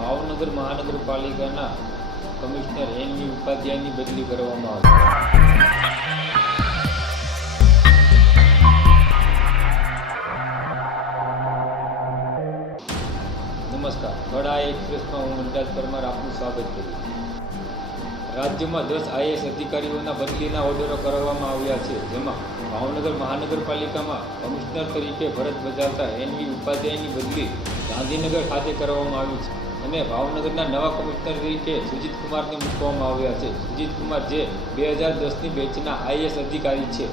ભાવનગર મહાનગરપાલિકાના commissioner NV ઉપાધ્યાયની બદલી કરવામાં આવી. નમસ્કાર, કડા એક્સપ્રેસમાં હું મંડાજ પરમાર આપનું સ્વાગત કરું છું. રાજ્યમાં 10 આઈએએસ અધિકારીઓના બદલીના ઓર્ડરો કરવામાં આવ્યા છે, જેમાં ભાવનગર મહાનગરપાલિકામાં કમિશનર તરીકે ફરજ બજાવતા એનવી ઉપાધ્યાયની બદલી ગાંધીનગર ખાતે કરવામાં આવી છે અને ભાવનગરના નવા કમિશનર તરીકે સુજીત કુમારને મૂકવામાં આવ્યા છે. સુજીત કુમાર જે 2010ની બેચના આઈએએસ અધિકારી છે.